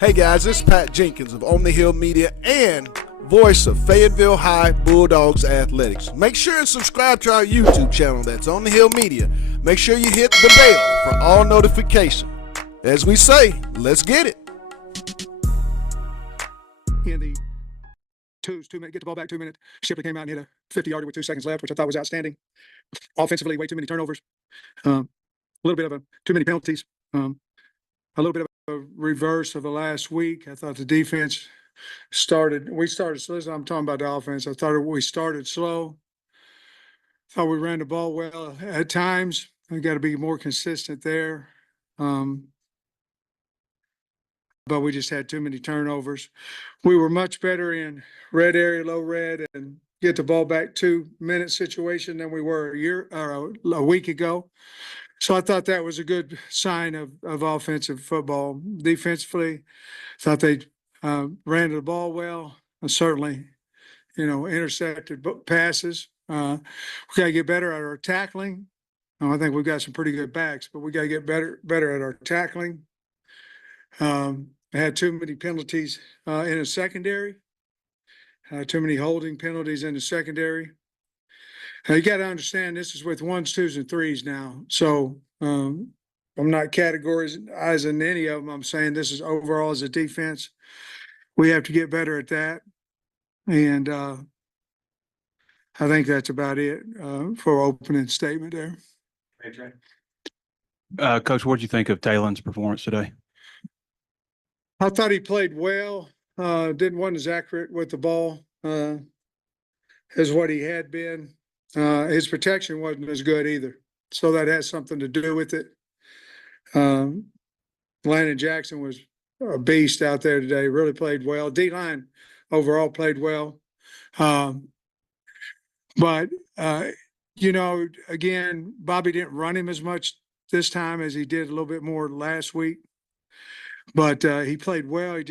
Hey guys, this is Pat Jenkins of On the Hill Media and voice of Fayetteville High Bulldogs Athletics. Make sure and subscribe to our YouTube channel, that's On the Hill Media. Make sure you hit the bell for all notifications. As we say, let's get it. In the get the ball back 2 minutes. Shipley came out and hit a 50-yarder with 2 seconds left, which I thought was outstanding. Offensively, way too many turnovers. A little bit of too many penalties. A little bit of a reverse of the last week. I thought the defense we started slow. I'm talking about the offense. I thought we started slow. Thought we ran the ball well at times. We got to be more consistent there. But we just had too many turnovers. We were much better in red area, low red, and get the ball back 2-minute situation than we were a week ago. So I thought that was a good sign of offensive football. Defensively, thought they ran the ball well, and certainly, intercepted passes. We got to get better at our tackling. I think we've got some pretty good backs, but we got to get better at our tackling. Had too many penalties in the secondary. Too many holding penalties in the secondary. You got to understand this is with 1s, 2s, and 3s now. So I'm not categorizing any of them. I'm saying this is overall as a defense. We have to get better at that. And I think that's about it for opening statement there. Coach, what did you think of Taylon's performance today? I thought he played well. Wasn't as accurate with the ball as what he had been. His protection wasn't as good either. So that has something to do with it. Landon Jackson was a beast out there today, really played well. D-line overall played well. But again, Bobby didn't run him as much this time as he did a little bit more last week. But he played well. He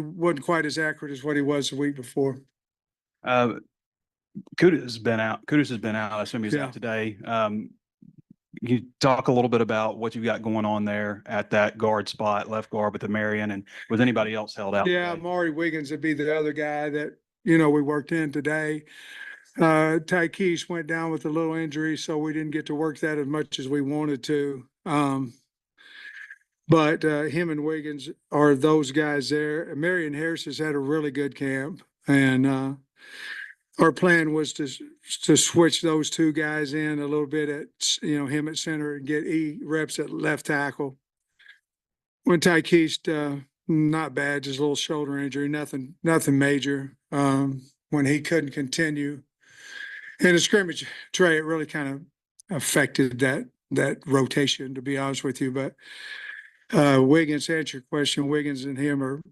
wasn't quite as accurate as what he was the week before. Kudos has been out. I assume he's out today. You talk a little bit about what you've got going on there at that guard spot, left guard with the Marion, and was anybody else held out? Yeah, Maury Wiggins would be the other guy that, we worked in today. Tykees went down with a little injury, so we didn't get to work that as much as we wanted to. But him and Wiggins are those guys there. Marion Harris has had a really good camp, and our plan was to switch those two guys in a little bit at him at center and get reps at left tackle. When Tykees, not bad, just a little shoulder injury, nothing major. When he couldn't continue in the scrimmage, Trey, it really kind of affected that rotation, to be honest with you, but. Wiggins, to answer your question, Wiggins and him are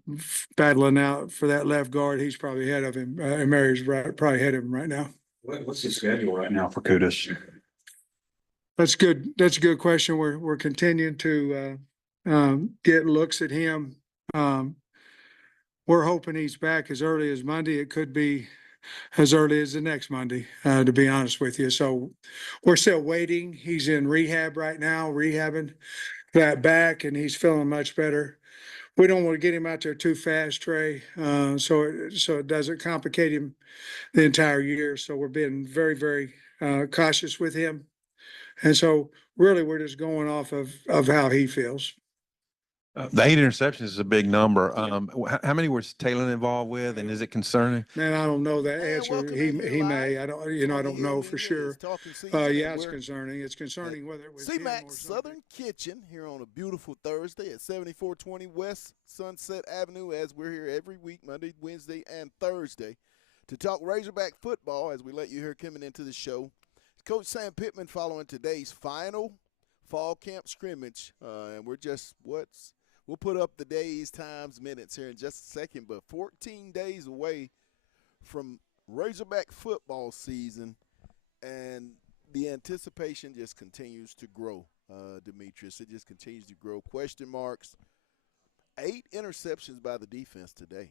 battling out for that left guard. He's probably ahead of him. Mary's probably ahead of him right now. What's the schedule right now for Kudos? That's good. That's a good question. We're continuing to get looks at him. We're hoping he's back as early as Monday. It could be as early as the next Monday, to be honest with you. So we're still waiting. He's in rehab right now, rehabbing that back, and he's feeling much better. We don't want to get him out there too fast, Trey, so it doesn't complicate him the entire year. So we're being very, very cautious with him, and so really we're just going off of how he feels. The 8 interceptions is a big number. How many was Taylor involved with, and is it concerning? Man, I don't know that answer. He may. I don't. I don't know for sure. Yeah, it's concerning. It's concerning whether it was CMAC Southern Kitchen here on a beautiful Thursday at 7420 West Sunset Avenue, as we're here every week, Monday, Wednesday, and Thursday, to talk Razorback football. As we let you hear coming into the show, Coach Sam Pittman following today's final fall camp scrimmage, and we'll put up the days, times, minutes here in just a second, but 14 days away from Razorback football season, and the anticipation just continues to grow, Demetrius. It just continues to grow. Question marks. 8 interceptions by the defense today.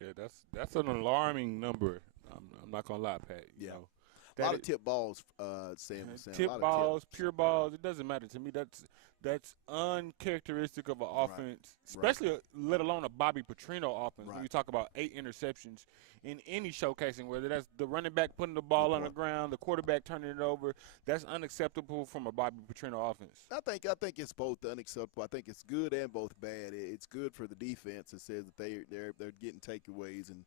Yeah, that's an alarming number. I'm not gonna lie, Pat. You know. A lot of tip balls, Sam was saying. A Tip lot of balls, tips. pure balls. It doesn't matter to me. That's uncharacteristic of an offense, especially let alone a Bobby Petrino offense. When you talk about 8 interceptions in any showcasing, whether that's the running back putting the ball on the ground, the quarterback turning it over, that's unacceptable from a Bobby Petrino offense. I think it's both unacceptable. I think it's good and both bad. It's good for the defense. It says that they're getting takeaways, and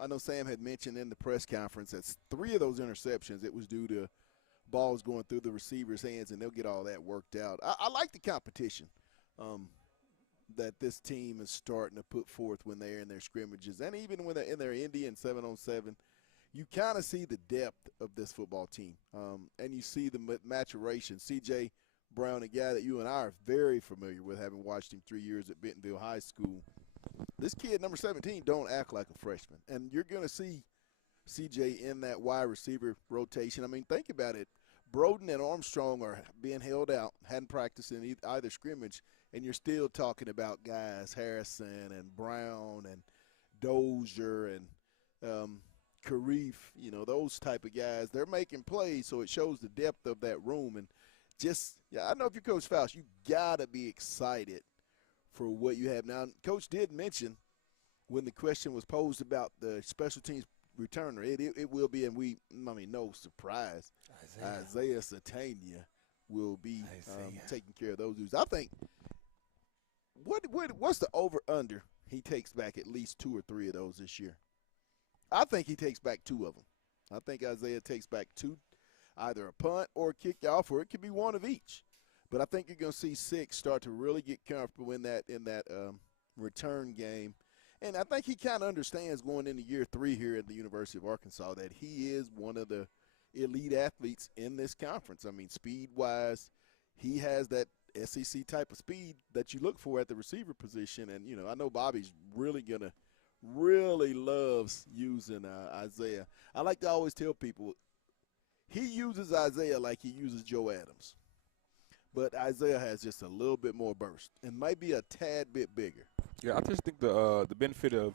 I know Sam had mentioned in the press conference that 3 of those interceptions, it was due to balls going through the receiver's hands, and they'll get all that worked out. I like the competition that this team is starting to put forth when they're in their scrimmages, and even when they're in their Indian 7-on-7. You kind of see the depth of this football team, and you see the maturation. C.J. Brown, a guy that you and I are very familiar with, having watched him 3 years at Bentonville High School. This kid, number 17, don't act like a freshman, and you're going to see C.J. in that wide receiver rotation. I mean, think about it. Broden and Armstrong are being held out, hadn't practiced in either scrimmage, and you're still talking about guys, Harrison and Brown and Dozier and Karif, those type of guys. They're making plays, so it shows the depth of that room. And I know if you're Coach Faust, you got to be excited for what you have. Now, Coach did mention when the question was posed about the special teams returner, it will be, and no surprise, Isaiah Satania will be taking care of those dudes. I think, what's the over-under he takes back at least 2 or 3 of those this year? I think he takes back 2 of them. I think Isaiah takes back 2, either a punt or a kickoff, or it could be 1 of each. But I think you're going to see 6 start to really get comfortable in that return game. And I think he kind of understands going into year 3 here at the University of Arkansas that he is one of the elite athletes in this conference. I mean, speed-wise, he has that SEC type of speed that you look for at the receiver position. And, I know Bobby's really loves using Isaiah. I like to always tell people he uses Isaiah like he uses Joe Adams. But Isaiah has just a little bit more burst and might be a tad bit bigger. Yeah, I just think the benefit of,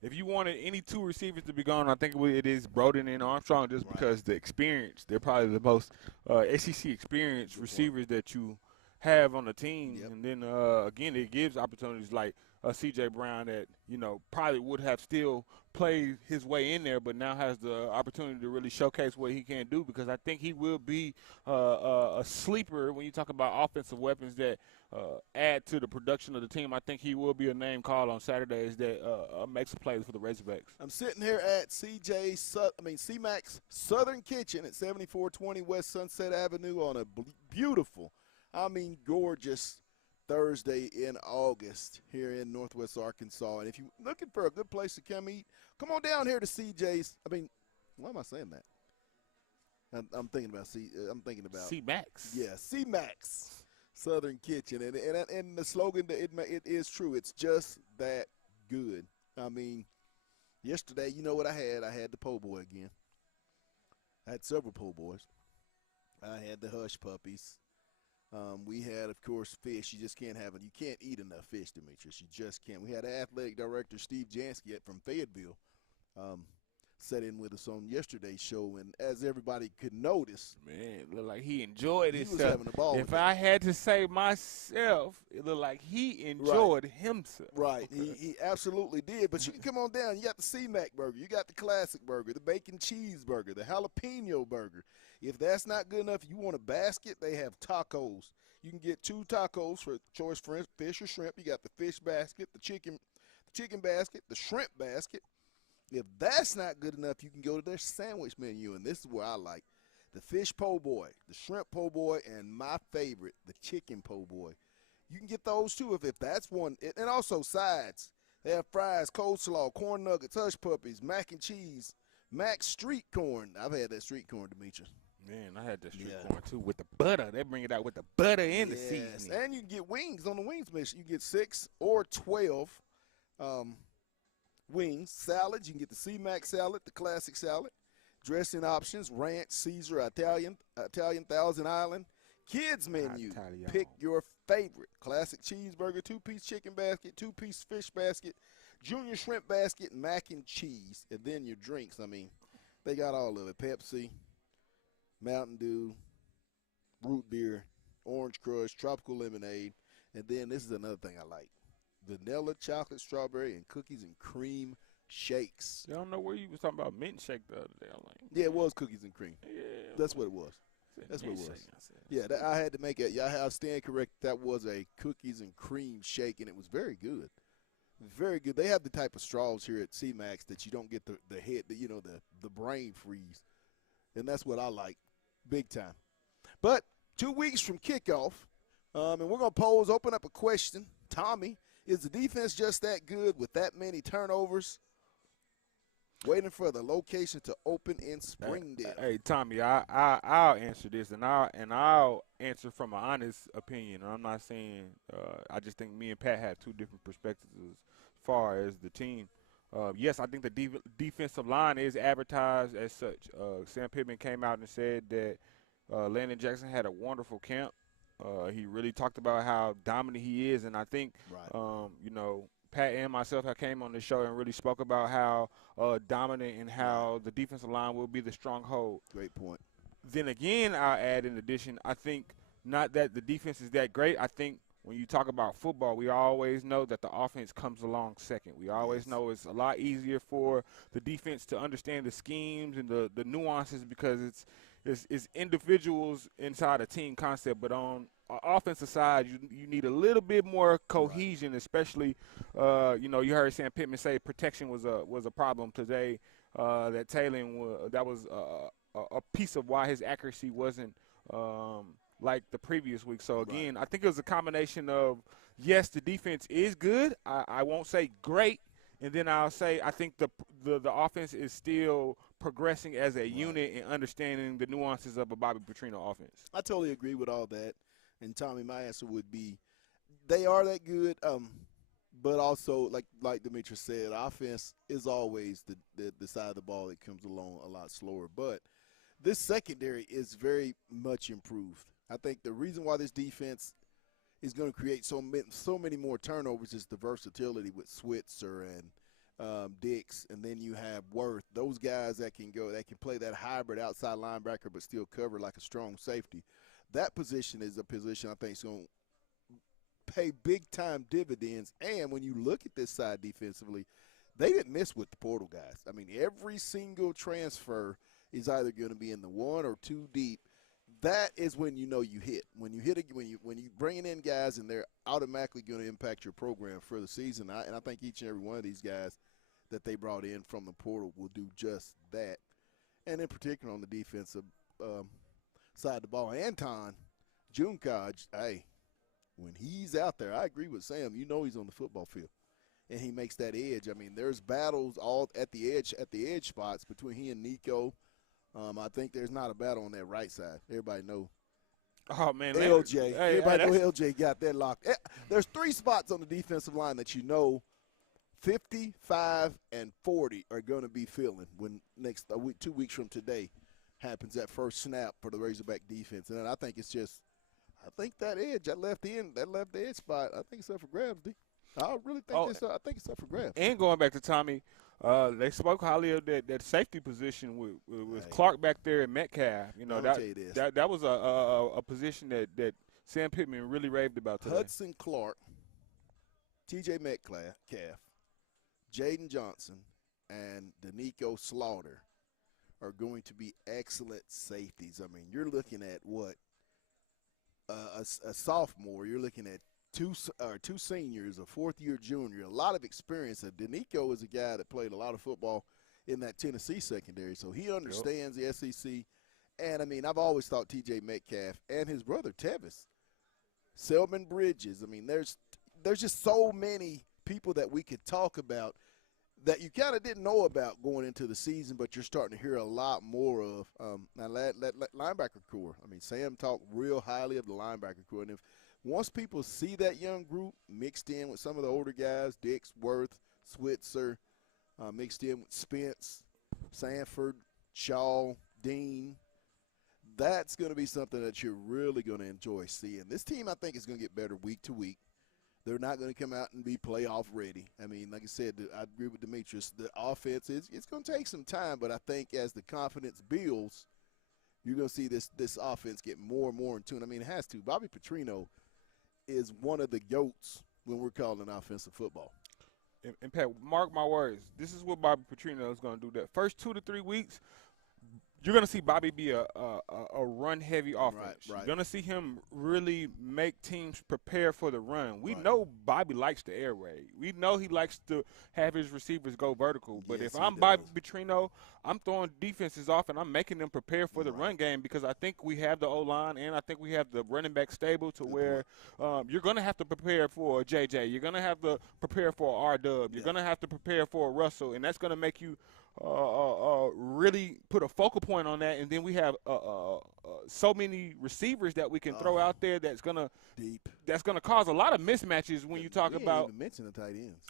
if you wanted any 2 receivers to be gone, I think it is Broden and Armstrong, just because the experience. They're probably the most SEC experienced receivers that you have on the team. Yep. And then, again, it gives opportunities like C.J. Brown that, probably would have still played his way in there, but now has the opportunity to really showcase what he can do, because I think he will be a sleeper when you talk about offensive weapons that add to the production of the team. I think he will be a name called on Saturdays that makes a play for the Razorbacks. I'm sitting here at CMAC's Southern Kitchen at 7420 West Sunset Avenue on a beautiful, gorgeous Thursday in August here in Northwest Arkansas. And if you're looking for a good place to come eat, come on down here to CJ's. Why am I saying that? I'm thinking about CMAX. Yeah, CMAX Southern Kitchen. And the slogan, it is true. It's just that good. Yesterday, you know what I had? I had the po' boy again. I had several po' boys. I had the hush puppies. We had, of course, fish. You just can't you can't eat enough fish, Demetrius. You just can't. We had athletic director Steve Jansky from Fayetteville sat in with us on yesterday's show, and as everybody could notice, man, looked like he enjoyed it. He was having a ball. If I had to say myself, it looked like he enjoyed himself. Right, he absolutely did. But you can come on down. You got the C-Mac burger, you got the classic burger, the bacon cheeseburger, the jalapeno burger. If that's not good enough, you want a basket, they have tacos. You can get 2 tacos for choice fish or shrimp. You got the fish basket, the chicken basket, the shrimp basket. If that's not good enough, you can go to their sandwich menu, and this is where I like the fish po' boy, the shrimp po' boy, and my favorite, the chicken po' boy. You can get those too if that's one. And also sides. They have fries, coleslaw, corn nuggets, hush puppies, mac and cheese, Max street corn. I've had that street corn, Demetrius. Man, I had that street corn too with the butter. They bring it out with the butter and the seasoning. And you can get wings on the wings mission. You get 6 or 12 wings, salads. You can get the C-Mac salad, the classic salad, dressing options, ranch, Caesar, Italian, Thousand Island, kids menu. Pick your favorite. Classic cheeseburger, 2-piece chicken basket, 2-piece fish basket, junior shrimp basket, mac and cheese, and then your drinks. They got all of it. Pepsi, Mountain Dew, root beer, orange crush, tropical lemonade, and then this is another thing I like. Vanilla, chocolate, strawberry, and cookies and cream shakes. I don't know where you was talking about mint shake the other day. I'm like, Yeah, it was cookies and cream. yeah. That's what it was. That's what it was. Yeah, I had to make it. Yeah, I stand correct. That was a cookies and cream shake, and it was very good. Very good. They have the type of straws here at C-Max that you don't get the head, the brain freeze. And that's what I like big time. But 2 weeks from kickoff, and we're going to open up a question. Tommy, is the defense just that good with that many turnovers? Waiting for the location to open in Springdale. Hey, Tommy, I'll answer this, and I'll answer from an honest opinion. I'm not saying I just think me and Pat have two different perspectives as far as the team. Yes, I think the defensive line is advertised as such. Sam Pittman came out and said that Landon Jackson had a wonderful camp. He really talked about how dominant he is, and I think, Pat and myself have came on the show and really spoke about how dominant and how the defensive line will be the stronghold. Great point. Then again, I'll add in addition, I think not that the defense is that great. I think when you talk about football, we always know that the offense comes along second. We always know it's a lot easier for the defense to understand the schemes and the nuances because it's individuals inside a team concept. But on the offensive side, you need a little bit more cohesion, especially, you heard Sam Pittman say protection was a problem today. That Taylor, that was a piece of why his accuracy wasn't like the previous week. So, again, I think it was a combination of, yes, the defense is good. I won't say great. And then I'll say I think the offense is still progressing as a unit and understanding the nuances of a Bobby Petrino offense. I totally agree with all that. And, Tommy, my answer would be they are that good, but also, like Demetrius said, offense is always the side of the ball that comes along a lot slower. But this secondary is very much improved. I think the reason why this defense is going to create so many more turnovers is the versatility with Switzer and Dix, and then you have Worth. Those guys that can play that hybrid outside linebacker but still cover like a strong safety. That position is a position I think is going to pay big-time dividends. And when you look at this side defensively, they didn't miss with the portal guys. I mean, every single transfer is either going to be in the one or two deep. That is when you know you hit. When you hit, when you bringing in guys and they're automatically going to impact your program for the season. And I think each and every one of these guys that they brought in from the portal will do just that. And in particular on the defensive side of the ball, Anton Junkaj, hey, when he's out there, I agree with Sam. You know he's on the football field, and he makes that edge. I mean, there's battles all at the edge spots between he and Nico. I think there's not a battle on that right side. Everybody know. Oh, man. LJ. Everybody know LJ got that locked. There's 3 spots on the defensive line that 50, 5, and 40 are going to be filling when 2 weeks from today happens that first snap for the Razorback defense. And I think that edge, that left edge spot, I think it's up for grabs, D. I really think I think it's up for grabs. And going back to Tommy, they spoke highly of that safety position with Clark back there and Metcalf. That was a position that Sam Pittman really raved about today. Hudson Clark, T.J. Metcalf, Jaden Johnson, and Danico Slaughter are going to be excellent safeties. I mean, you're looking at a sophomore. You're looking at two seniors, a fourth-year junior, a lot of experience. Danico is a guy that played a lot of football in that Tennessee secondary, so he understands the SEC. And, I mean, I've always thought T.J. Metcalf and his brother Tevis, Selman Bridges, I mean, there's just so many people that we could talk about that you kind of didn't know about going into the season, but you're starting to hear a lot more of. Now, linebacker core. I mean, Sam talked real highly of the linebacker core. And once people see that young group mixed in with some of the older guys, Dix, Worth, Switzer, mixed in with Spence, Sanford, Shaw, Dean, that's going to be something that you're really going to enjoy seeing. This team, I think, is going to get better week to week. they're not going to come out and be playoff ready. I mean, like I said, I agree with Demetrius. The offense it's going to take some time, but I think as the confidence builds, you're going to see this offense get more and more in tune. I mean, it has to. Bobby Petrino is one of the GOATs when we're calling offensive football. And Pat, mark my words, this is what Bobby Petrino is going to do. That first 2 to 3 weeks, you're going to see Bobby be a run-heavy offense. Right. You're going to see him really make teams prepare for the run. We Right. know Bobby likes the air raid. We know he likes to have his receivers go vertical. But Yes, if he I'm Bobby does. Petrino, I'm throwing defenses off and I'm making them prepare for the run game because I think we have the O-line and I think we have the running back stable to where you're going to have to prepare for a JJ. You're going to have to prepare for a R-Dub. You're going to have to prepare for a Russell, and that's going to make you really put a focal point on that, and then we have so many receivers that we can throw out there that's gonna cause a lot of mismatches when you talk we about. Didn't even mention the tight ends.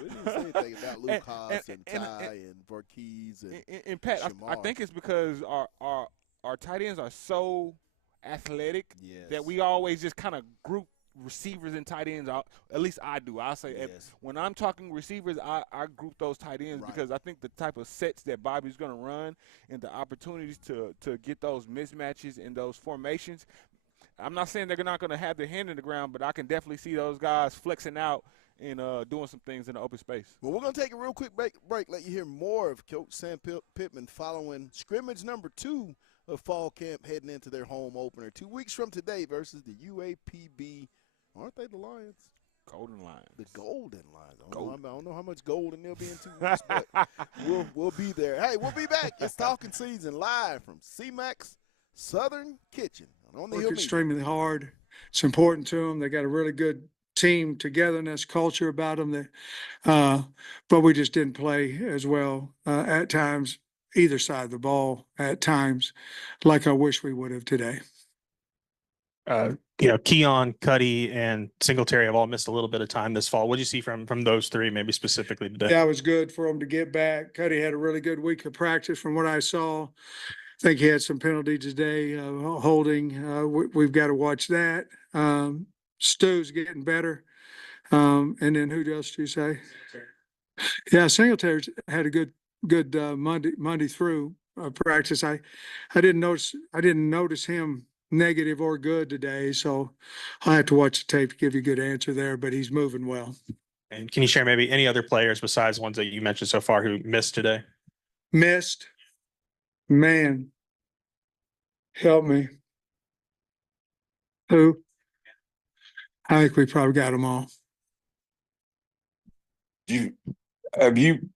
We didn't say anything about Luke Haas and Ty and Varkey's and Pat, I Shamar. think it's because our tight ends are so athletic Yes. that we always just kind of group receivers and tight ends out. At least I do. I say Yes. when I'm talking receivers, I group those tight ends Right. because I think the type of sets that Bobby's going to run and the opportunities to get those mismatches and those formations. I'm not saying they're not going to have their hand in the ground, but I can definitely see those guys flexing out and doing some things in the open space. Well, we're going to take a real quick break. Let you hear more of Coach Sam Pittman following scrimmage number 2 of fall camp heading into their home opener 2 weeks from today versus the UAPB. Aren't they the Lions? Golden Lions. The Golden Lions. I don't know how much golden they'll be in 2 weeks, but we'll be there. Hey, we'll be back. It's Talking Season live from CMAX Southern Kitchen on the Work Hill Media. extremely hard. It's important to them. They got a really good team togetherness culture about them. But we just didn't play as well at times, either side of the ball at times, like I wish we would have today. Keon, Cuddy, and Singletary have all missed a little bit of time this fall. What did you see from those three, maybe specifically today? That was good for him to get back. Cuddy had a really good week of practice from what I saw. I think he had some penalties today, holding. We've got to watch that. Stu's getting better. And then who else do you say? Yeah, Singletary had a good Monday through practice. I didn't notice him negative or good today, so I have to watch the tape to give you a good answer there, but he's moving well. And can you share maybe any other players besides ones that you mentioned so far who missed today? Missed. Man. Help me. Who? I think we probably got them all. Have you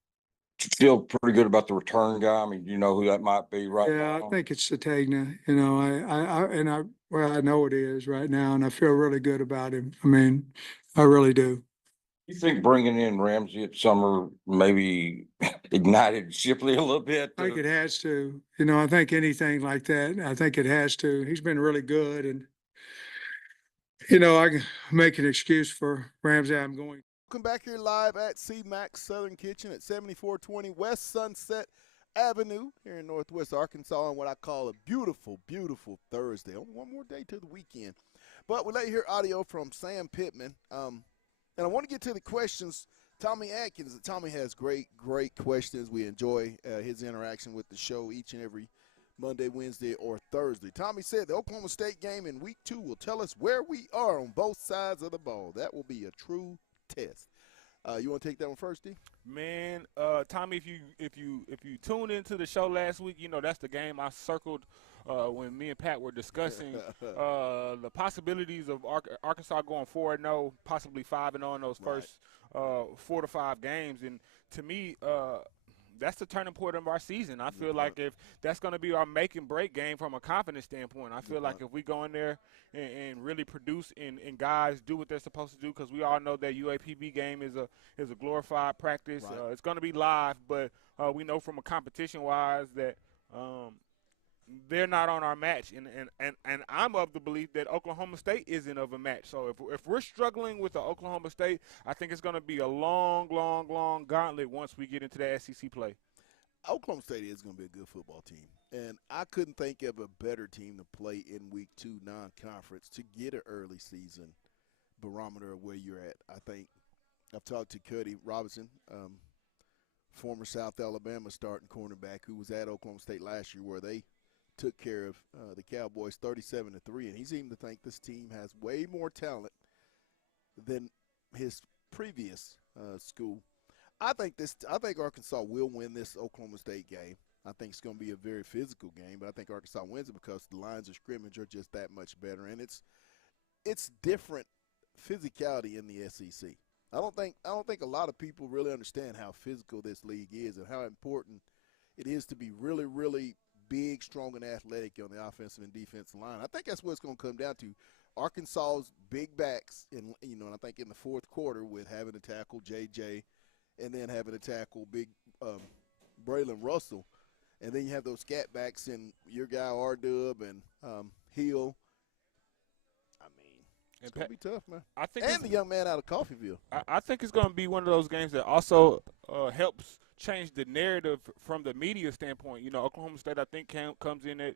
feel pretty good about the return guy? I mean, you know who that might be right Yeah, now? I think it's Satagna. I know it is right now, and I feel really good about him. I mean, I really do. You think bringing in Ramsey at summer maybe ignited Shipley a little bit? I think it has to. I think anything like that, I think it has to. He's been really good, and I can make an excuse for Ramsey. I'm going. Welcome back here live at CMAX Southern Kitchen at 7420 West Sunset Avenue here in Northwest Arkansas on what I call a beautiful, beautiful Thursday. Only one more day to the weekend. But we'll let you hear audio from Sam Pittman. And I want to get to the questions. Tommy Atkins. Tommy has great, great questions. We enjoy his interaction with the show each and every Monday, Wednesday, or Thursday. Tommy said the Oklahoma State game in week 2 will tell us where we are on both sides of the ball. That will be a true test. You want to take that one first, D? Man, Tommy, if you tuned into the show last week, that's the game I circled when me and Pat were discussing the possibilities of Arkansas going 4-0, possibly 5-0 in those first 4 to 5 games. And to me, that's the turning point of our season. I feel like if that's going to be our make and break game from a confidence standpoint, I feel like if we go in there and really produce and guys do what they're supposed to do, because we all know that UAPB game is a glorified practice. Right. It's going to be live, but we know from a competition-wise that they're not on our match, and I'm of the belief that Oklahoma State isn't of a match. So if we're struggling with the Oklahoma State, I think it's going to be a long, long, long gauntlet once we get into the SEC play. Oklahoma State is going to be a good football team, and I couldn't think of a better team to play in week 2 non-conference to get an early season barometer of where you're at. I think I've talked to Cuddy Robinson, former South Alabama starting cornerback who was at Oklahoma State last year where they took care of the Cowboys 37-3, and he seemed to think this team has way more talent than his previous school. I think Arkansas will win this Oklahoma State game. I think it's going to be a very physical game, but I think Arkansas wins it because the lines of scrimmage are just that much better, and it's different physicality in the SEC. I don't think a lot of people really understand how physical this league is and how important it is to be really, really big, strong, and athletic on the offensive and defensive line. I think that's what it's going to come down to. Arkansas's big backs, and I think in the fourth quarter with having to tackle J.J. and then having to tackle big Braylon Russell, and then you have those scat backs in your guy R-Dub and Hill. I mean, it's going to be tough, man. I think and the young man out of Coffeyville. I think it's going to be one of those games that also helps change the narrative from the media standpoint. Oklahoma State, I think, comes in at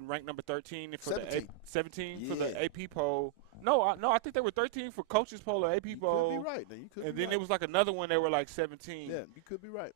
ranked number 13 for 17 for the AP poll. No, I think they were 13 for coaches poll or AP poll. You could be right. You could and be then right. there was like another one they were like 17. Yeah, you could be right.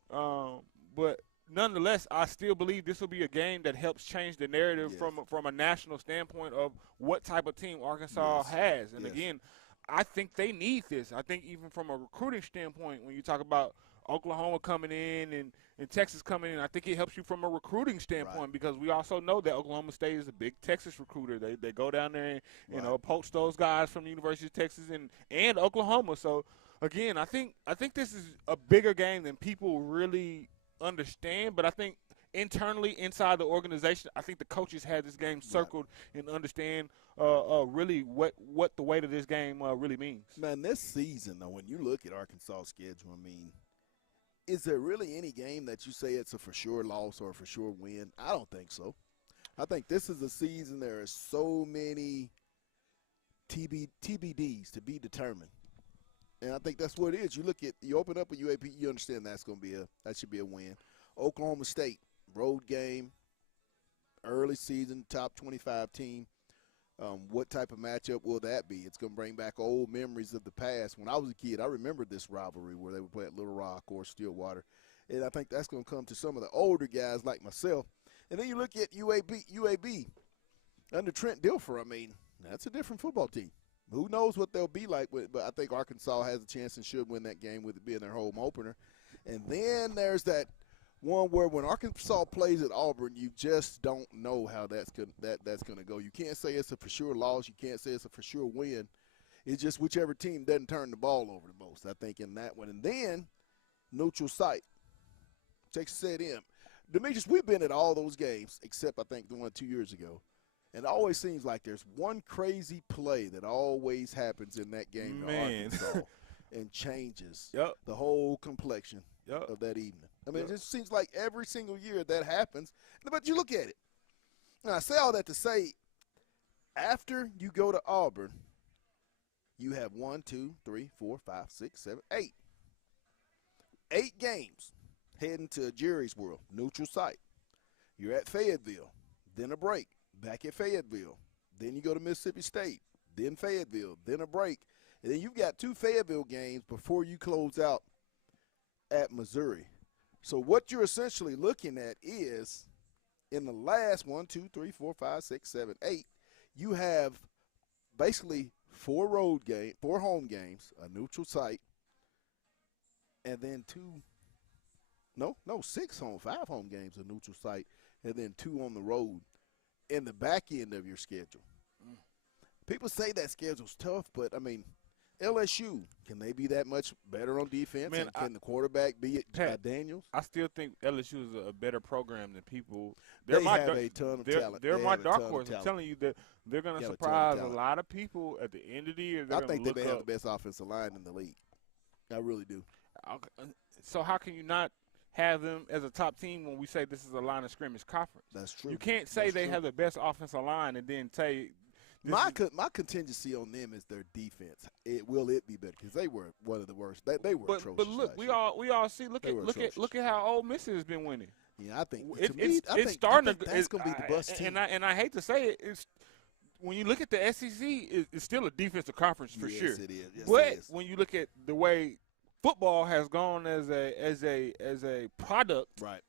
But nonetheless, I still believe this will be a game that helps change the narrative from a national standpoint of what type of team Arkansas has. And again, I think they need this. I think even from a recruiting standpoint, when you talk about Oklahoma coming in and Texas coming in, I think it helps you from a recruiting standpoint because we also know that Oklahoma State is a big Texas recruiter. They go down there and poach those guys from the University of Texas and Oklahoma. So again, I think this is a bigger game than people really understand, but I think internally inside the organization, I think the coaches had this game circled and understand really what the weight of this game really means. Man, this season, though, when you look at Arkansas' schedule, I mean, is there really any game that you say it's a for sure loss or a for sure win? I don't think so. I think this is a season there are so many TBDs to be determined. And I think that's what it is. You open up a UAP, you understand that should be a win. Oklahoma State, road game, early season, top 25 team. What type of matchup will that be? It's going to bring back old memories of the past. When I was a kid, I remember this rivalry where they would play at Little Rock or Stillwater. And I think that's going to come to some of the older guys like myself. And then you look at UAB under Trent Dilfer. I mean, that's a different football team. Who knows what they'll be like, but I think Arkansas has a chance and should win that game with it being their home opener. And then there's that one where when Arkansas plays at Auburn, you just don't know how that's gonna go. You can't say it's a for sure loss. You can't say it's a for sure win. It's just whichever team doesn't turn the ball over the most, I think, in that one. And then neutral site, Texas A&M. Demetrius, we've been at all those games except I think the one 2 years ago. And it always seems like there's one crazy play that always happens in that game to Arkansas and changes the whole complexion of that evening. I mean, it just seems like every single year that happens. But you look at it. And I say all that to say, after you go to Auburn, you have 1, 2, 3, 4, 5, 6, 7, 8. 8 games heading to Jerry's World, neutral site. You're at Fayetteville, then a break. Back at Fayetteville. Then you go to Mississippi State, then Fayetteville, then a break. And then you've got 2 Fayetteville games before you close out at Missouri. So what you're essentially looking at is in the last 1, 2, 3, 4, 5, 6, 7, 8, you have basically 4 home games, a neutral site, and then 5 home games, a neutral site, and then 2 on the road. In the back end of your schedule. People say that schedule's tough, but, I mean, LSU, can they be that much better on defense? Man, and can the quarterback be Daniels? I still think LSU is a better program than people. They have a ton of talent. They're my dark horse. I'm telling you that they're going to surprise a lot of people at the end of the year. I think they may have the best offensive line in the league. I really do. So how can you not have them as a top team when we say this is a line of scrimmage conference? That's true. You can't say they have the best offensive line and then say my contingency on them is their defense. Will it be better? Because they were one of the worst. They were atrocious. But look, we all see. Look at how Ole Miss has been winning. Yeah, I think it's starting to. that's going to be the bust team. And I hate to say it, when you look at the SEC, it's still a defensive conference for yes, sure. it is. Yes, But it is. when you look at the way football has gone as a product, Right.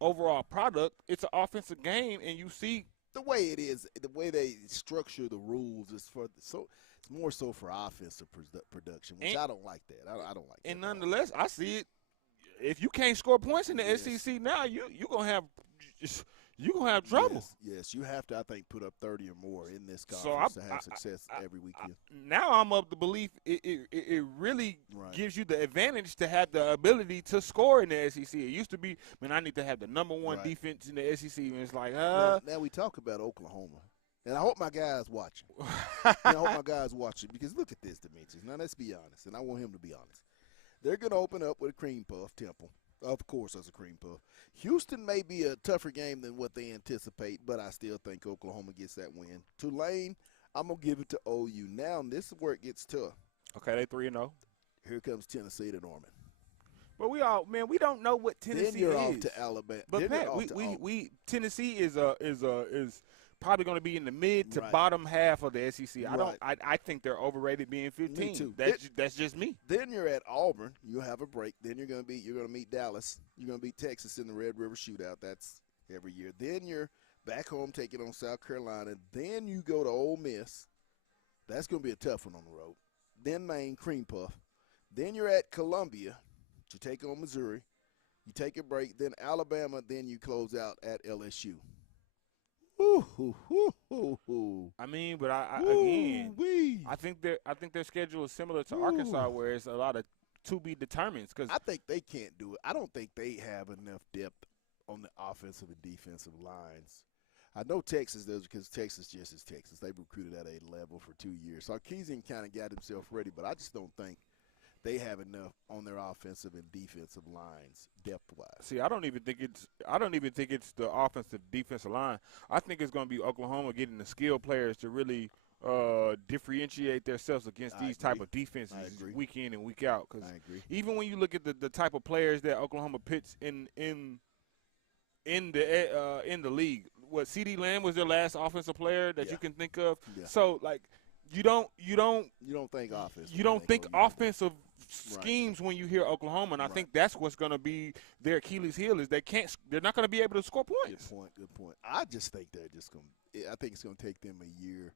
overall product, it's an offensive game, and you see The way it is, the way they structure the rules is it's more so for offensive production, which And- I don't like that. I don't like that. and at all. nonetheless, I see it. If you can't score points in the Yes. SEC now, you're gonna have trouble. Yes, you have to, I think, put up 30 or more in this So conference to have success every weekend. Now I'm of the belief it really Right. gives you the advantage to have the ability to score in the SEC. It used to be, man, I need to have the number one Right. defense in the SEC, and it's like, Now we talk about Oklahoma, and I hope my guys watching. I hope my guys watching, because look at this, Demetrius. Now let's be honest, and I want him to be honest. They're going to open up with a cream puff, Temple. Of course, that's a cream puff. Houston may be a tougher game than what they anticipate, but I still think Oklahoma gets that win. Tulane, I'm going to give it to OU. Now, this is where it gets tough. okay, they 3-0. Here comes Tennessee to Norman. But we don't know what Tennessee Then you're is. off to Alabama. But Then you're Pat, off to Auburn. we Tennessee is probably going to be in the mid to Right. bottom half of the SEC. Right. I think they're overrated being 15. Me too. That's just me. Then you're at Auburn. You have a break. Then you're going to meet Dallas. You're going to beat Texas in the Red River Shootout. That's every year. Then you're back home taking on South Carolina. Then you go to Ole Miss. That's going to be a tough one on the road. Then Maine, cream puff. Then you're at Columbia to take on Missouri. You take a break. Then Alabama. Then you close out at LSU. Ooh, hoo, hoo, hoo, hoo. I mean, but again, Ooh-wee. I think their schedule is similar to Ooh. Arkansas, where it's a lot of to be determined. Because I think they can't do it. I don't think they have enough depth on the offensive and defensive lines. I know Texas does, because Texas just is Texas. They've recruited at a level for 2 years. Sarkisian kind of got himself ready, but I just don't think they have enough on their offensive and defensive lines depth-wise. see, I don't even think it's the offensive defensive line. I think it's going to be Oklahoma getting the skilled players to really differentiate themselves against I these agree. type of defenses I agree. week in and week out. Because I agree. even when you look at the type of players that Oklahoma pits in the league, what CeeDee Lamb was their last offensive player that Yeah. you can think of. Yeah. So like you don't You don't think offense. you don't think OU. offensive schemes when you hear Oklahoma, and I Right. think that's what's going to be their Achilles heel is they're not going to be able to score Good points. point. Good point. I just think they're just going to – I think it's going to take them a year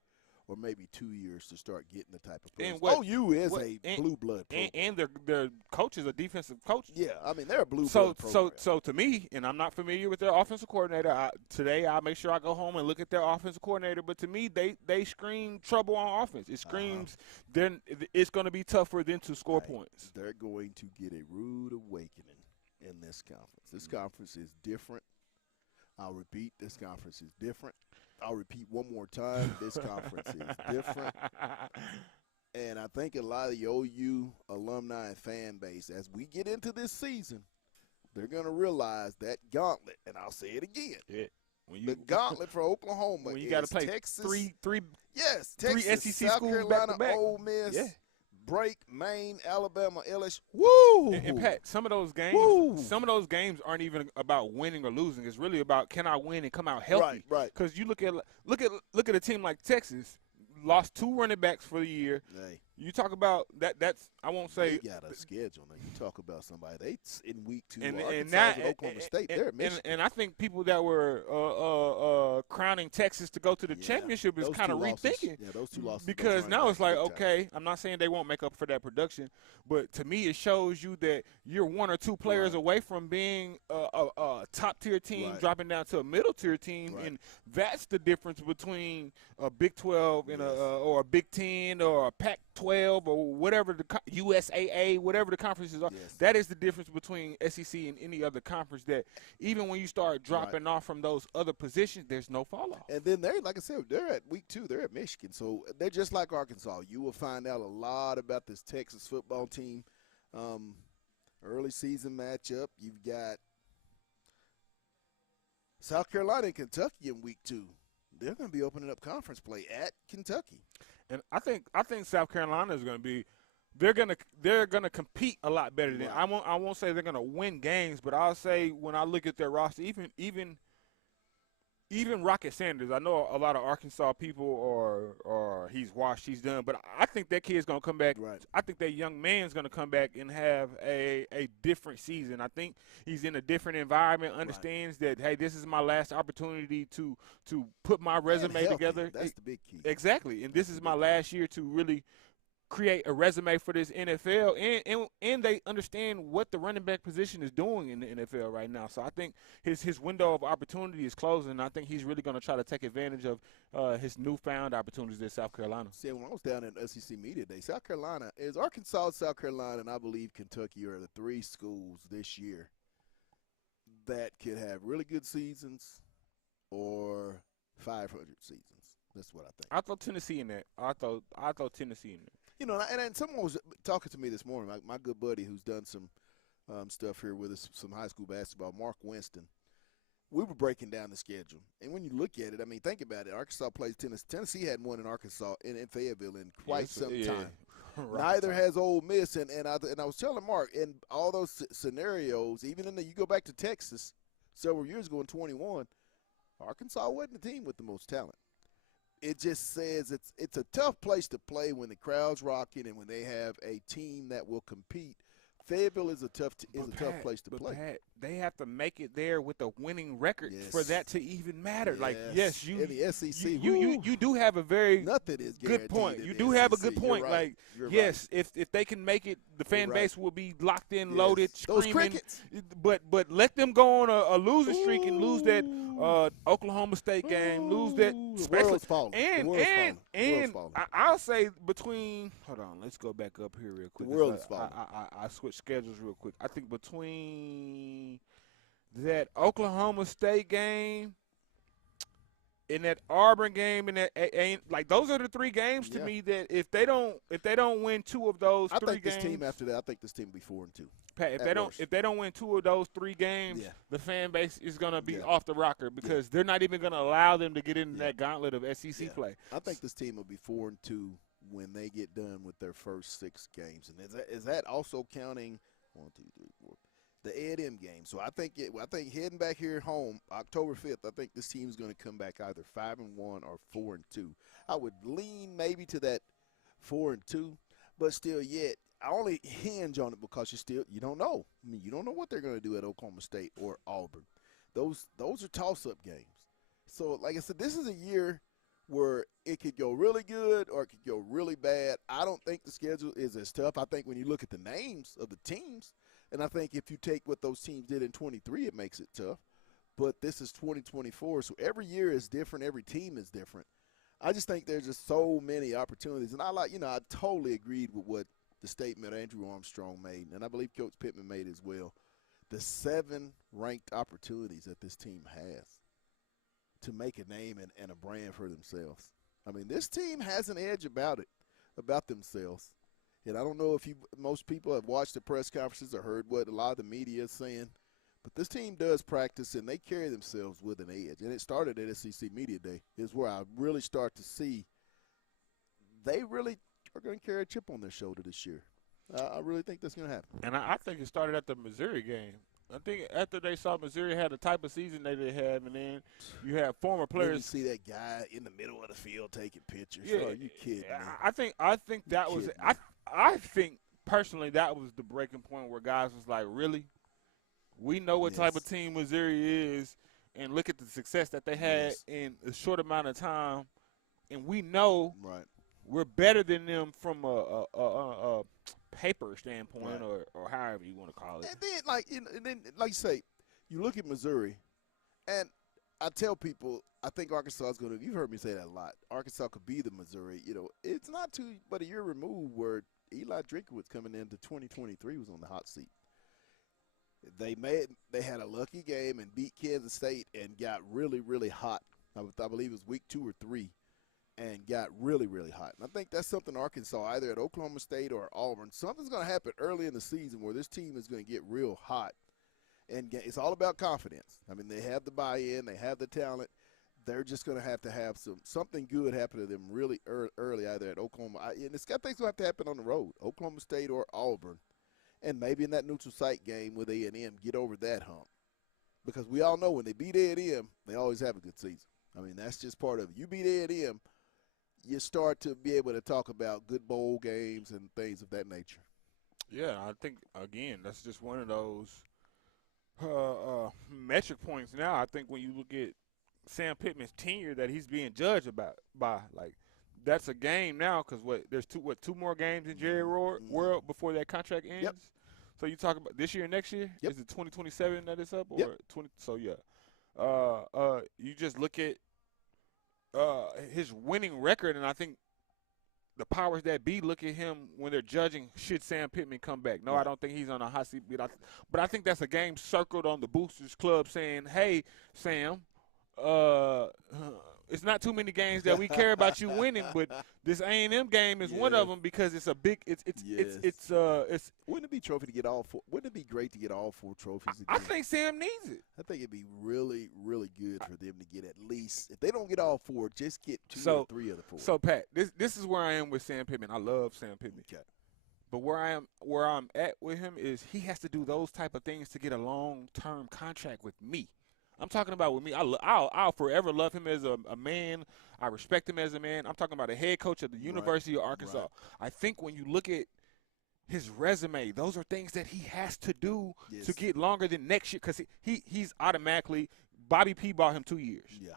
or maybe 2 years to start getting the type of players. And what- OU is what- a and- blue blood program. And their coach is a defensive coach. Yeah, I mean, they're a blue So blood program. so to me, and I'm not familiar with their offensive coordinator. Today I make sure I go home and look at their offensive coordinator. But to me, they scream trouble on offense. It screams then it's going to be tough for them to score Right. points. They're going to get a rude awakening in this conference. This conference is different. I'll repeat, this conference is different. I'll repeat one more time, this conference is different. And I think a lot of the OU alumni and fan base, as we get into this season, they're going to realize that gauntlet, and I'll say it again. Yeah. When The gauntlet for Oklahoma when you is got to play Texas, three yes, three Texas, SEC South schools Carolina, back-to-back. Ole Miss, Yeah. break, Maine, Alabama, LSU. Woo! And Pat, some of those Woo! games aren't even about winning or losing. It's really about can I win and come out healthy. Right. Because you look at a team like Texas, lost 2 running backs for the year. Hey, You talk about that's I won't say they got a schedule. Now, you talk about somebody. They in week 2, and Arkansas now and Oklahoma State. They're at Michigan. and I think people that were crowning Texas to go to the Yeah, championship is those kind of 2 losses- rethinking. Yeah, those 2 losses. Because those now running it's like, backs, big time. okay, I'm not saying they won't make up for that production, but to me it shows you that you're 1 or 2 players Right. away from being a top-tier team Right. dropping down to a middle-tier team, Right. and that's the difference between a Big 12 and Yes. or a Big 10 or a Pac-12 or whatever the USAA, whatever the conferences are. Yes. That is the difference between SEC and any other conference, that even when you start dropping off from those other positions, there's no fall-off. And then they're, like I said, they're at week 2. They're at Michigan. So they're just like Arkansas. You will find out a lot about this Texas football team. Early season matchup. You've got South Carolina and Kentucky in week 2. They're going to be opening up conference play at Kentucky. And I think South Carolina is going to be they're going to compete a lot better than Right. I won't say they're going to win games, but I'll say when I look at their roster, even even Rocket Sanders, I know a lot of Arkansas people or he's washed, he's done, but I think that kid's gonna come back. Right. I think that young man's gonna come back and have a different season. I think he's in a different environment, understands that, hey, this is my last opportunity to put my resume healthy. together. That's the big key. Exactly, and this is my last year to really create a resume for this NFL, and they understand what the running back position is doing in the NFL right now. So I think his window of opportunity is closing. I think he's really going to try to take advantage of his newfound opportunities in South Carolina. See, when I was down at SEC Media Day, South Carolina is Arkansas, South Carolina, and I believe Kentucky are the three schools this year that could have really good seasons or 500 seasons. That's what I think. I throw Tennessee in that. I throw Tennessee in there. You know, and someone was talking to me this morning, my good buddy who's done some stuff here with us, some high school basketball, Mark Winston. We were breaking down the schedule. And when you look at it, I mean, think about it. Arkansas plays Tennessee. Tennessee hadn't won in Arkansas in Fayetteville in quite some time. Right. Neither has Ole Miss. And I was telling Mark, in all those scenarios, even you go back to Texas several years ago in 21, Arkansas wasn't the team with the most talent. It just says it's a tough place to play when the crowd's rocking and when they have a team that will compete. Fayetteville is a tough place to play. Pat, they have to make it there with a winning record for Yes. that to even matter. Yes. Like, yes, you in the SEC, you do have a very nothing is good point. guaranteed You in do the have a SEC. good point. You're right. Like, You're yes, if they can make it, the fan right. base will be locked in, Yes. loaded, Those screaming. crickets. But let them go on a losing streak and lose that Oklahoma State game, lose that. The Especially, world's falling. and The world's falling. The world's and falling. I'll say between. Hold on, let's go back up here real quick. world is falling. I switch schedules real quick. I think between that Oklahoma State game and that Auburn game and that like those are the three games to Yeah. me that if they don't win two of those I three think games, this team after that, I think this team will be 4-2. Pat, at worst. if they don't win two of those three games, Yeah. the fan base is gonna be Yeah. off the rocker because they're not even gonna allow them to get into Yeah. that gauntlet of SEC Yeah. play. I think this team will be 4-2 when they get done with their first 6 games. And is that also counting 1, 2, 3, 4 the A&M game? So I think heading back here home October 5th, I think this team is going to come back either 5-1 or 4-2. I would lean maybe to that 4-2, but still yet I only hinge on it because you don't know. I mean, you don't know what they're going to do at Oklahoma State or Auburn. Those are toss-up games. So like I said, this is a year where it could go really good or it could go really bad. I don't think the schedule is as tough. I think when you look at the names of the teams, and I think if you take what those teams did in 23, it makes it tough. But this is 2024, so every year is different. Every team is different. I just think there's just so many opportunities. And I totally agreed with what the statement Andrew Armstrong made, and I believe Coach Pittman made as well. The 7 ranked opportunities that this team has to make a name and a brand for themselves. I mean, this team has an edge about themselves. And I don't know if most people have watched the press conferences or heard what a lot of the media is saying, but this team does practice and they carry themselves with an edge. And it started at SEC Media Day is where I really start to see they really are going to carry a chip on their shoulder this year. I really think that's going to happen. And I think it started at the Missouri game. I think after they saw Missouri had the type of season they did have, and then you have former Then you players. see that guy in the middle of the field taking pictures. Yeah, Are you kidding me? I think that was. kidding me? I think personally that was the breaking point where guys was like, really, we know what type of Yes. team Missouri is, and look at the success that they had Yes. in a short amount of time, and we know Right. we're better than them from a paper standpoint, Right. or however you want to call it. And then, like you say, you look at Missouri, and I tell people, I think Arkansas is going to. You've heard me say that a lot. Arkansas could be the Missouri. You know, it's not too, but a year removed where Eli Drinkowitz coming into 2023 was on the hot seat. They had a lucky game and beat Kansas State and got really, really hot. I believe it was week 2 or 3. And got really, really hot. And I think that's something Arkansas, either at Oklahoma State or Auburn, something's going to happen early in the season where this team is going to get real hot. And it's all about confidence. I mean, they have the buy-in, they have the talent. They're just going to have something good happen to them really early, either at Oklahoma. And it's got things going to have to happen on the road, Oklahoma State or Auburn. And maybe in that neutral site game with A&M, get over that hump. because we all know when they beat A&M, they always have a good season. I mean, that's just part of it. You beat A&M, you start to be able to talk about good bowl games and things of that nature. Yeah, I think, again, that's just one of those metric points now. I think when you look at Sam Pittman's tenure that he's being judged by, like, that's a game now because there's two more games in Jerry World before that contract ends? Yep. So you talk about this year and next year? Yep. Is it 2027 that it's up? Or Yep. 20? So, yeah. You just look at his winning record, and I think the powers that be look at him when they're judging, should Sam Pittman come back? No, I don't think he's on a hot seat. But I think that's a game circled on the Boosters Club saying, hey, Sam, it's not too many games that we care about you winning, but this A&M game is one of them because it's a big. It's Wouldn't it be trophy to get all four? Wouldn't it be great to get all four trophies again? I think Sam needs it. I think it'd be really, really good for them to get at least, if they don't get all four, just get two or three of the four. So Pat, this is where I am with Sam Pittman. I love Sam Pittman. Okay. But where I'm at with him is he has to do those type of things to get a long-term contract with me. I'm talking about with me. I'll forever love him as a man. I respect him as a man. I'm talking about a head coach of the University of Arkansas. Right. I think when you look at his resume, those are things that he has to do to get longer than next year because he's automatically – Bobby P. bought him 2 years. Yeah.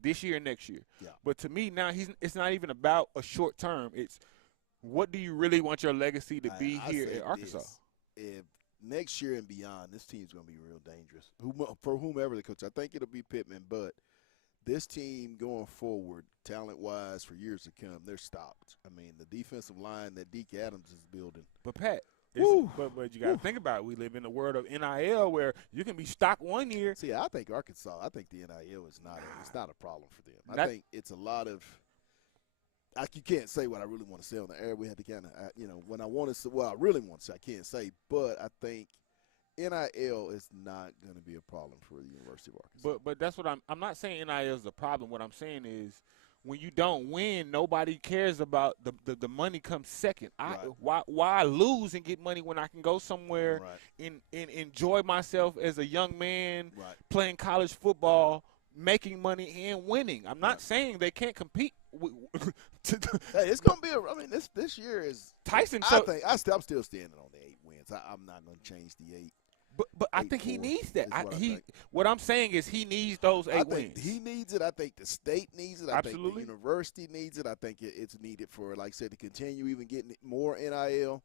This year and next year. Yeah. But to me now it's not even about a short term. It's what do you really want your legacy to be here say at Arkansas? If next year and beyond, this team's going to be real dangerous for whomever the coach. I think it'll be Pittman, but this team going forward, talent-wise, for years to come, they're stopped. I mean, the defensive line that Deke Adams is building. But Pat, but you got to think about it. We live in a world of NIL where you can be stocked 1 year. See, I think Arkansas. I think the NIL is not a problem for them. I think it's a lot of. You can't say what I really want to say on the air. We had to kind of, when I want to say, well, I really want to say, I can't say, but I think NIL is not going to be a problem for the University of Arkansas. But that's what I'm not saying NIL is the problem. What I'm saying is when you don't win, nobody cares about the money comes second. Why lose and get money when I can go somewhere and enjoy myself as a young man playing college football, making money and winning. I'm not saying they can't compete. Hey, it's gonna be. This year is Tyson. I'm still standing on the 8 wins. I'm not gonna change the 8. But I think he needs that. What I'm saying is he needs those 8 wins. He needs it. I think the state needs it. I think the university needs it. I think it's needed for, like I said, to continue even getting more NIL.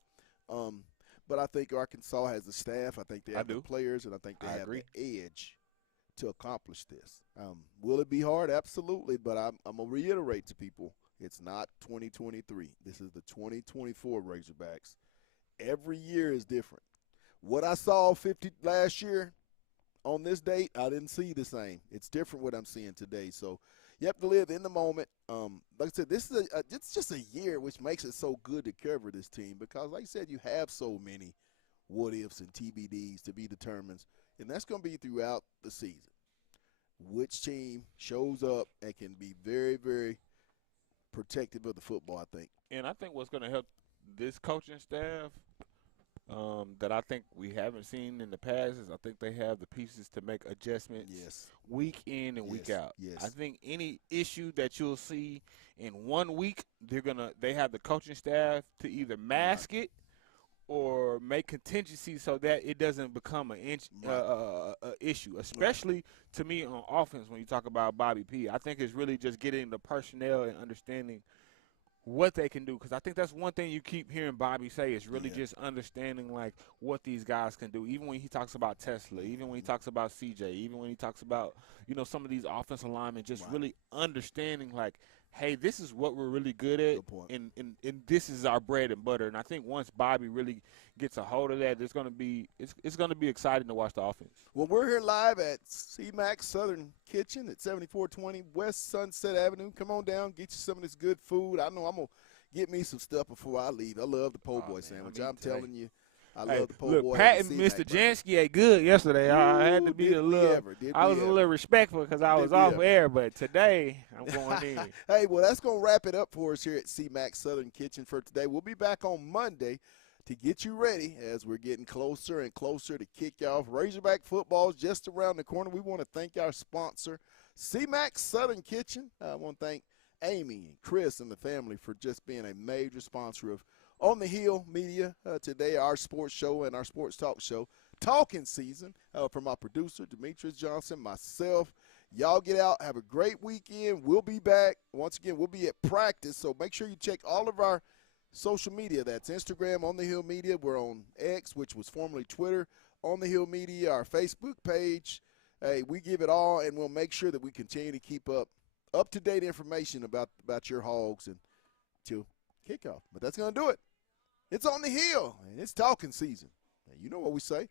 But I think Arkansas has the staff. I think they have the players, and I think they have the edge to accomplish this. Will it be hard? Absolutely. But I'm going to reiterate to people, it's not 2023. This is the 2024 Razorbacks. Every year is different. What I saw 50 last year on this date, I didn't see the same. It's different what I'm seeing today. So you have to live in the moment. Like I said, this is it's just a year which makes it so good to cover this team because, like I said, you have so many what-ifs and TBDs to be determined, and that's going to be throughout the season. Which team shows up and can be very, very protective of the football, I think. And I think what's going to help this coaching staff that I think we haven't seen in the past is I think they have the pieces to make adjustments week in and week out. I think any issue that you'll see in 1 week, they have the coaching staff to either mask it or make contingencies so that it doesn't become an issue, especially to me on offense when you talk about Bobby P. I think it's really just getting the personnel and understanding what they can do, because I think that's one thing you keep hearing Bobby say is really just understanding like what these guys can do. Even when he talks about Tesla, even when he talks about CJ, even when he talks about some of these offensive linemen, just really understanding like, hey, this is what we're really good at, and this is our bread and butter. And I think once Bobby really gets a hold of that, it's going to be exciting to watch the offense. Well, we're here live at CMAX Southern Kitchen at 7420 West Sunset Avenue. Come on down, get you some of this good food. I know I'm going to get me some stuff before I leave. I love the po' boy sandwich. I'm telling you. I love the po' boy. Pat and Mr. Jansky ate good yesterday. I had to be a little respectful because I was off air, but today I'm going in. Hey, well, that's going to wrap it up for us here at CMAX Southern Kitchen for today. We'll be back on Monday to get you ready as we're getting closer and closer to kickoff. Razorback football is just around the corner. We want to thank our sponsor, C-Max Southern Kitchen. I want to thank Amy and Chris and the family for just being a major sponsor of On the Hill Media today, our sports show and our sports talk show. Talking season from my producer, Demetrius Johnson, myself. Y'all get out, have a great weekend. We'll be back. Once again, we'll be at practice, so make sure you check all of our social media. That's Instagram, On the Hill Media. We're on X, which was formerly Twitter, On the Hill Media, our Facebook page. Hey, we give it all, and we'll make sure that we continue to keep up-to-date information about your Hogs until kickoff. But that's going to do it. It's On the Hill, and it's talking season. And you know what we say.